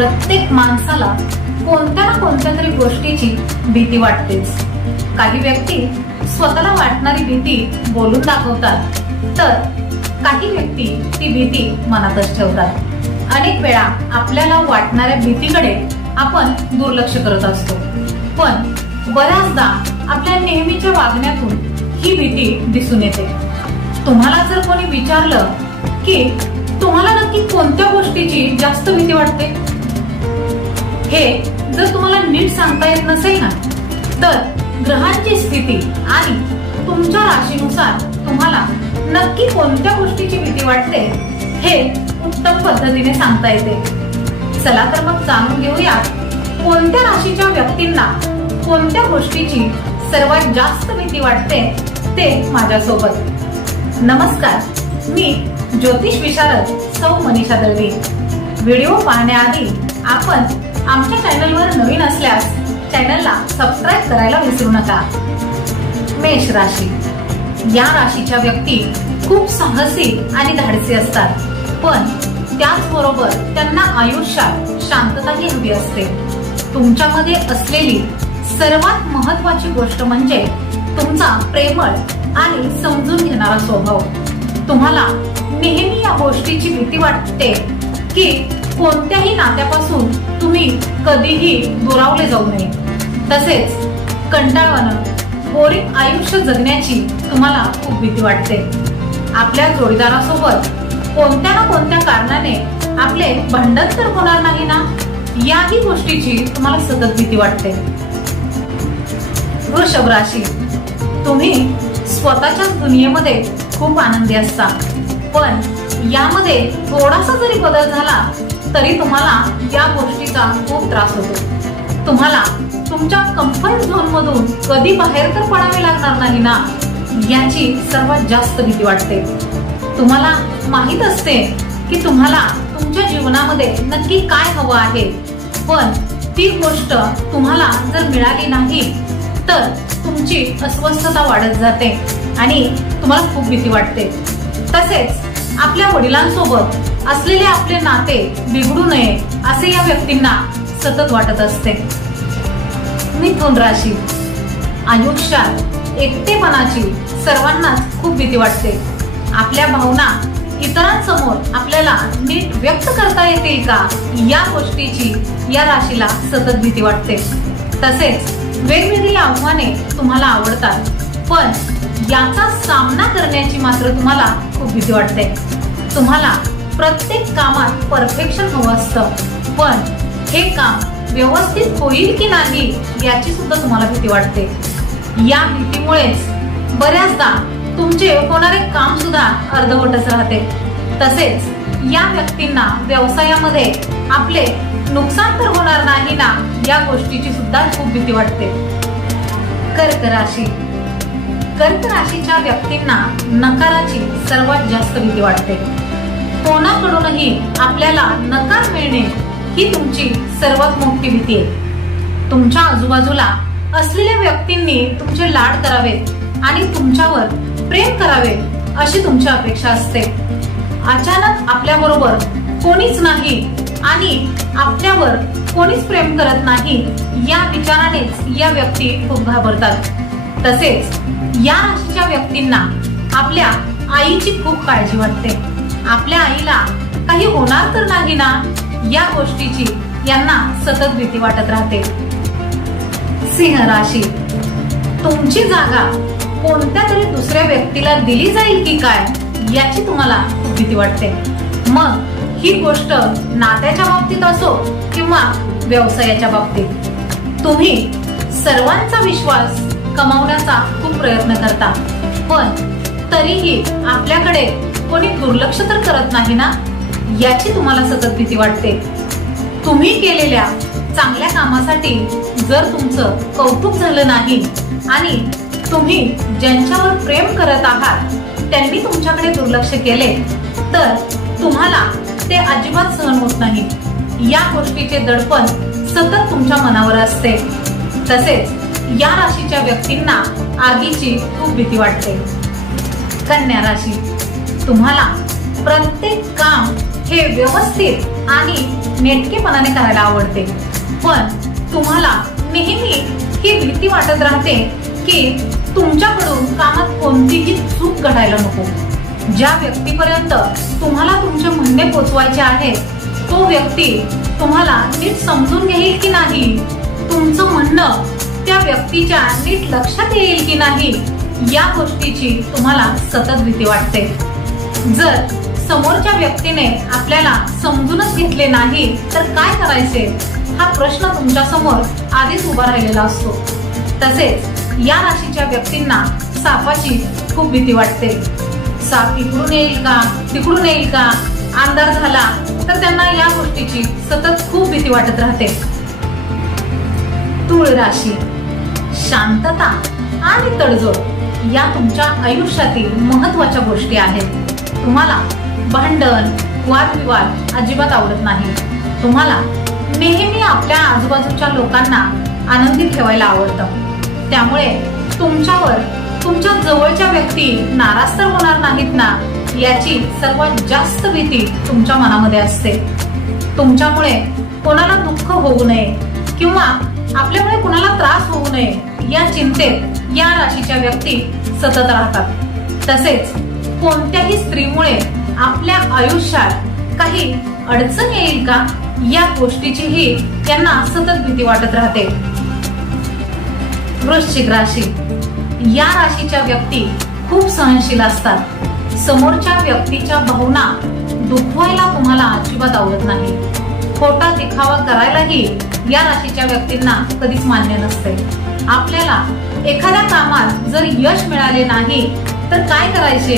प्रत्येक माणसाला कोणत्या ना कोणत्या तरी गोष्टीची भीती वाटतेच। काही व्यक्ती स्वतःला वाटणारी भीती बोलून दाखवतात, तर काही व्यक्ती ती भीती मनातच ठेवतात। अनेक वेळा आपल्याला वाटणाऱ्या भीतीकडे आपण दुर्लक्ष करत असतो, पण बऱ्याचदा आपल्या नेहमीच्या वागण्यातून ही भीती दिसून येते। तुम्हाला जर कोणी विचारलं की तुम्हाला नक्की कोणत्या गोष्टीची जास्त भीती वाटते, हे जर तुम्हाला नीट सांगता येत नसेल ना, तर ग्रहांची स्थिती आणि तुमच्या राशीनुसार तुम्हाला नक्की कोणत्या गोष्टीची भीती वाटते हे उत्तम पद्धतीने सांगता येते। चला तर मग जाणून घेऊया कोणत्या राशीच्या व्यक्तींना कोणत्या गोष्टीची सर्वात जास्त भीती वाटते ते माझ्यासोबत। नमस्कार, मी ज्योतिष विशारद सौ मनीषा दळवी। व्हिडिओ पाहण्याआधी आपण आमच्या चॅनलवर नवीन असल्यास चॅनलला सबस्क्राइब करायला विसरू नका। मेष राशी, या राशीच्या व्यक्ती खूप साहसी आणि धाडसी असतात, पण त्याचबरोबर त्यांना आयुष्यात शांतताही हवी असते। तुमच्यामध्ये असलेली सर्वात महत्त्वाची गोष्ट म्हणजे तुमचा प्रेमळ आणि समजून घेणारा स्वभाव। तुम्हाला नेहमी या गोष्टीची भीती वाटते की कोणत्याही नात्यापासून तुम्ही कधीही दुरावले जाऊ नये। तसेच कंटाळवाणं बोरिंग आयुष्य जगण्याची तुम्हाला खूप भीती वाटते। आपल्या जोडीदारासोबत कोणत्या ना कोणत्या कारणाने आपले भांडण तर होणार नाही ना, याही गोष्टीची तुम्हाला सतत भीती वाटते। वृषभ राशी, तुम्ही स्वतःच्याच दुनियेमध्ये खूप आनंदी असता, पण यामध्ये थोडासा जरी बदल झाला तरी तुम्हाला या गोष्टीचा खूप त्रास होतो। तुम्हाला तुमच्या कम्फर्ट झोन मधून कधी बाहेर तर पडावे लागणार नाही ना, याची सर्वात जास्त भीती वाटते। तुम्हाला माहित असते की तुम्हाला तुमच्या जीवनामध्ये नक्की काय हवं आहे, पण ती गोष्ट तुम्हाला जर मिळाली नाही तर तुमची अस्वस्थता वाढत जाते आणि तुम्हाला खूप भीती वाटते। तसेच आपल्या वडिलांसोबत असलेले आपले नाते बिघडू नये असे या व्यक्तींना सतत वाटत असते। मिथुन राशी, आयुष्यात एकटेपणाची सर्वांनाच खूप भीती वाटते। आपल्या भावना इतरांसमोर आपल्याला नीट व्यक्त करता येतील का, या गोष्टीची या राशीला सतत भीती वाटते। तसेच वेगवेगळी आव्हाने तुम्हाला आवडतात, पण याचा सामना करण्याची मात्र तुम्हाला खूप भीती वाटते। तुम्हाला प्रत्येक कामात परफेक्शन हवं असतं, पण हे काम व्यवस्थित होईल की नाही याची सुद्धा तुम्हाला भीती वाटते। या भीतीमुळेच बऱ्याचदा तुमचे होणारे काम सुद्धा अर्धवटच राहते। तसेच या व्यक्तींना व्यवसायामध्ये आपले नुकसान तर होणार नाही ना, या गोष्टीची सुद्धा खूप भीती वाटते। कर्क राशी, कर्क राशीच्या व्यक्तींना नकाराची सर्वात जास्त भीती वाटते। कोणाकडूनही आपल्याला नकार मिळणे ही तुमची सर्वात मोठी भीती आहे। तुमच्या आजूबाजूला असलेल्या व्यक्तींनी तुमचे लाड करावेत आणि तुमच्यावर प्रेम करावे अशी तुमची अपेक्षा असते। अचानक आपल्याबरोबर कोणीच नाही आणि आपल्यावर कोणीच प्रेम करत नाही, या विचारानेच या व्यक्ती खूप घाबरतात। तसेच या राशीच्या व्यक्तींना आपल्या आईची खूप काळजी वाटते। आपल्या आईला काही होणार तर नाही ना, या गोष्टीची यांना सतत भीती वाटत राहते। सिंह राशी, तुमची जागा कोणत्या तरी दुसऱ्या व्यक्तीला दिली जाईल की काय याची तुम्हाला खूप भीती वाटते। मग ही गोष्ट नात्याच्या बाबतीत असो किंवा व्यवसायाच्या बाबतीत, तुम्ही सर्वांचा विश्वास कमावण्याचा खूप प्रयत्न करता, पण तरीही आपल्याकडे कोणी दुर्लक्ष तर करत नाही ना, याची तुम्हाला सतत भीती वाटते। तुम्ही केलेल्या चांगल्या कामासाठी जर तुमचं कौतुक झालं नाही आणि तुम्ही ज्यांच्यावर प्रेम करत आहात त्यांनी तुमच्याकडे दुर्लक्ष केले तर तुम्हाला ते अजिबात सहन होत नाही। या गोष्टीचे दडपण सतत तुमच्या मनावर असते। तसेच या राशीच्या व्यक्तींना आगीची खूप भीती वाटते। कन्या राशी, तुम्हाला प्रत्येक काम हे व्यवस्थित आणि नेटकेपणाने करायला आवडते, पण तुम्हाला नेहमी ही भीती वाटत राहते की तुमच्याकडून कामात कोणतीही चूक घडायला नको. ज्या व्यक्तीपर्यंत तुम्हाला तुमचे म्हणणे पोचवायचे आहे तो व्यक्ती तुम्हाला नीट समजून घेईल की नाही, तुमचं म्हणणं त्या व्यक्तीच्या नीट लक्षात येईल की नाही, या गोष्टीची तुम्हाला सतत भीती वाटते. जर समोरच्या व्यक्तीने आपल्याला समजूनच घेतले नाही तर काय करायचे, हा प्रश्न तुमच्या समोर आधीच उभा राहिलेला असतो. तसेच या राशीच्या व्यक्तींना सापाची खूप भीती वाटते. साप इकडून येईल का तिकडून येईल का, अंधार झाला तर त्यांना या गोष्टीची सतत खूप भीती वाटत राहते. तुळ राशी, शांतता आणि तडजोड या तुमच्या आयुष्यातील महत्त्वाच्या गोष्टी आहेत. तुम्हाला भांडण वादविवाद अजिबात आवडत नाही. तुम्हाला नेहमी आपल्या आजूबाजूच्या लोकांना आनंदी ठेवायला आवडतं. त्यामुळे तुमच्यावर तुमच्या जवळच्या व्यक्ती नाराज तर होणार नाहीत ना, याची सर्वात जास्त भीती तुमच्या मनामध्ये असते. तुमच्यामुळे कोणाला दुःख होऊ नये किंवा आपल्यामुळे कोणाला त्रास होऊ नये या चिंतेत या राशीच्या व्यक्ती सतत राहतात. तसेच कोणत्याही स्त्रीमुळे आपल्या आयुष्यात काही अडचण येईल का या गोष्टीचीही त्यांना सतत भीती वाटत राहते. वृश्चिक राशी, या राशीच्या व्यक्ती खूप सहनशील असतात. समोरच्या व्यक्तीच्या भावना दुखवायला तुम्हाला अजिबात आवडत नाही. खोटा दिखावा करायलाही या राशीच्या व्यक्तींना कधीच मान्य नसते. आपल्याला एखाद्या कामात जर यश मिळाले नाही तर काय करायचे,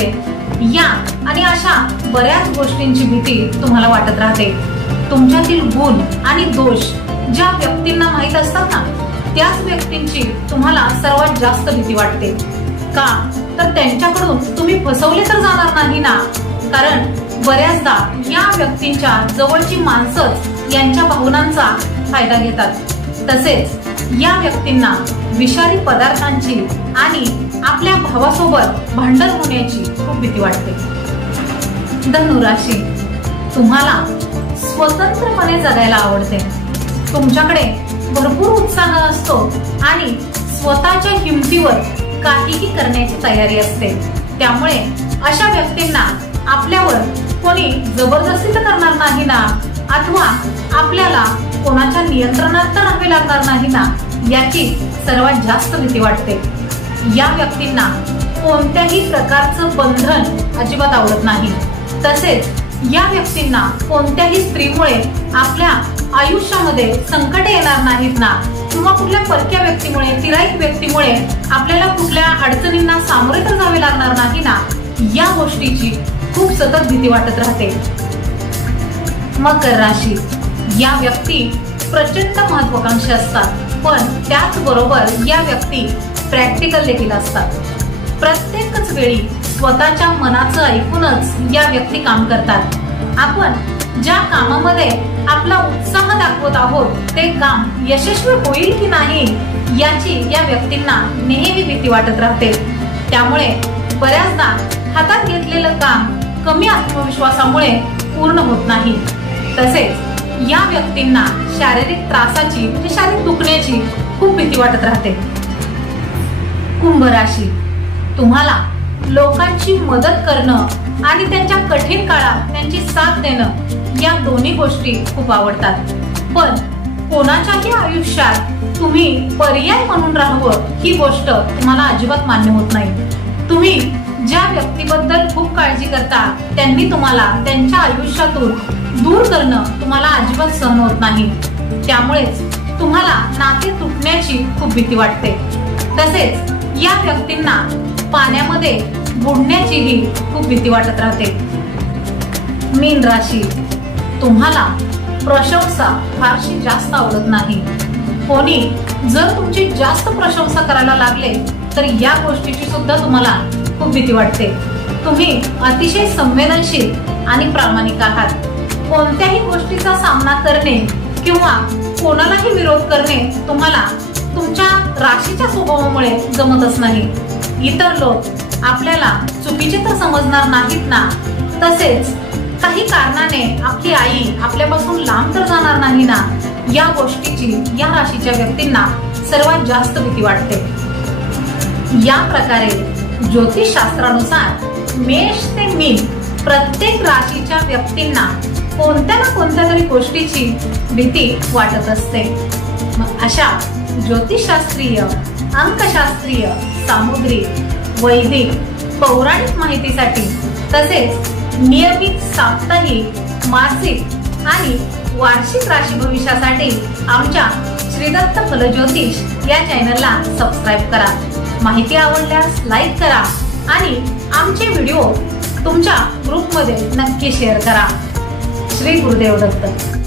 या आणि अशा बऱ्याच गोष्टींची भीती तुम्हाला वाटत राहते. तुमच्यातील गुण आणि दोष ज्या व्यक्तींना माहित असतात ना, त्याच व्यक्तींची तुम्हाला सर्वात जास्त भीती वाटते. का तर त्यांच्याकडून तुम्ही फसवले तर जाणार नाही ना, कारण बऱ्याचदा या व्यक्तींच्या जवळची माणसंच यांच्या भावनांचा फायदा घेतात. तसेच या व्यक्तींना विषारी पदार्थांची आणि आपल्या भावासोबत भांडण होण्याची खूप भीती वाटते. धनुराशी, तुम्हाला स्वतंत्रपणे जगायला आवडते. तुमच्याकडे भरपूर उत्साह असतो आणि स्वतःच्या हिमतीवर काहीही करण्याची तयारी असते. त्यामुळे अशा व्यक्तींना आपल्यावर कोणी जबरदस्ती तर करणार नाही ना, अथवा आपल्याला कोणाच्या नियंत्रणात तर राहावे लागणार नाही ना, याची सर्वात जास्त भीती वाटते. या व्यक्तींना कोणत्याही प्रकारचं बंधन अजिबात आवडत नाही. तसेच या व्यक्तींना कोणत्याही स्त्रीमुळे आपल्या आयुष्यामध्ये संकट येणार नाहीत ना, किंवा कुठल्या परक्या व्यक्तीमुळे तिराईक व्यक्तीमुळे आपल्याला कुठल्या अडचणींना सामोरे तर जावे लागणार नाही ना, या गोष्टीची खूप सतत भीती वाटत राहते. मकर राशी, या व्यक्ती प्रचंड महत्वाकांक्षी असतात, पण त्याचबरोबर या व्यक्ती प्रॅक्टिकल देखील असतात. प्रत्येकच वेळी स्वतःच्या मनाचं ऐकूनच या व्यक्ती काम करतात. आपण ज्या कामामध्ये आपला उत्साह दाखवत आहोत ते काम यशस्वी होईल की नाही याची या व्यक्तींना नेहमी भीती वाटत राहते. त्यामुळे बऱ्याचदा हातात घेतलेलं काम कमी आत्मविश्वासामुळे पूर्ण होत नाही. तसेच या व्यक्तींना शारीरिक त्रासाची म्हणजे शारीरिक दुखण्याची खूप भीती वाटत राहते. कुंभ राशी, तुम्हाला लोकांची मदत करणं आणि त्यांच्या कठीण काळात त्यांची साथ देणं या दोन्ही गोष्टी खूप आवडतात. पण कोणाच्याही आयुष्यात तुम्ही पर्याय म्हणून राहावं ही गोष्ट तुम्हाला अजिबात मान्य होत नाही. तुम्ही ज्या व्यक्तीबद्दल खूप काळजी करता त्यांनी तुम्हाला त्यांच्या आयुष्यातून दूर करणं तुम्हाला अजिबात सहन होत नाही. त्यामुळेच तुम्हाला नाते तुटण्याची खूप भीती वाटते. तसेच या व्यक्तींना पाण्यामध्ये बुडण्याचीही खूप भीती वाटत राहते. मीन राशी, तुम्हाला प्रशंसा फारशी जास्त आवडत नाही. कोणी जर तुमची जास्त प्रशंसा करायला लागले तर या गोष्टीची सुद्धा तुम्हाला खूप भीती वाटते. तुम्ही अतिशय संवेदनशील आणि प्रामाणिक आहात. कोणत्याही गोष्टीचा सामना करणे किंवा कोणालाही विरोध करणे तुम्हाला तुमच्या राशीच्या स्वभावामुळे जमतच नाही. इतर लोक आपल्याला चुकीचे तर समजणार नाहीत ना, तसेच काही कारणाने आपली आई आपल्यापासून लांब तर जाणार नाही ना, या गोष्टीची या राशीच्या व्यक्तींना सर्वात जास्त भीती वाटते। या प्रकारे ज्योतिषशास्त्रानुसार मेष ते मीन प्रत्येक राशीच्या व्यक्तींना कोणत्या ना कोणत्या तरी गोष्टीची भीती वाटत असते। मग अशा ज्योतिषशास्त्रीय, अंकशास्त्रीय, सामुद्रिक, वैदिक, पौराणिक माहितीसाठी तसेच नियमित साप्ताहिक, मासिक आणि वार्षिक राशी भविष्यासाठी आमच्या श्रीदत्त फलज्योतिष या चॅनलला सबस्क्राईब करा। माहिती आवडल्यास लाईक करा आणि आमचे व्हिडिओ तुमच्या ग्रुपमध्ये नक्की शेअर करा। श्री गुरुदेव दत्त।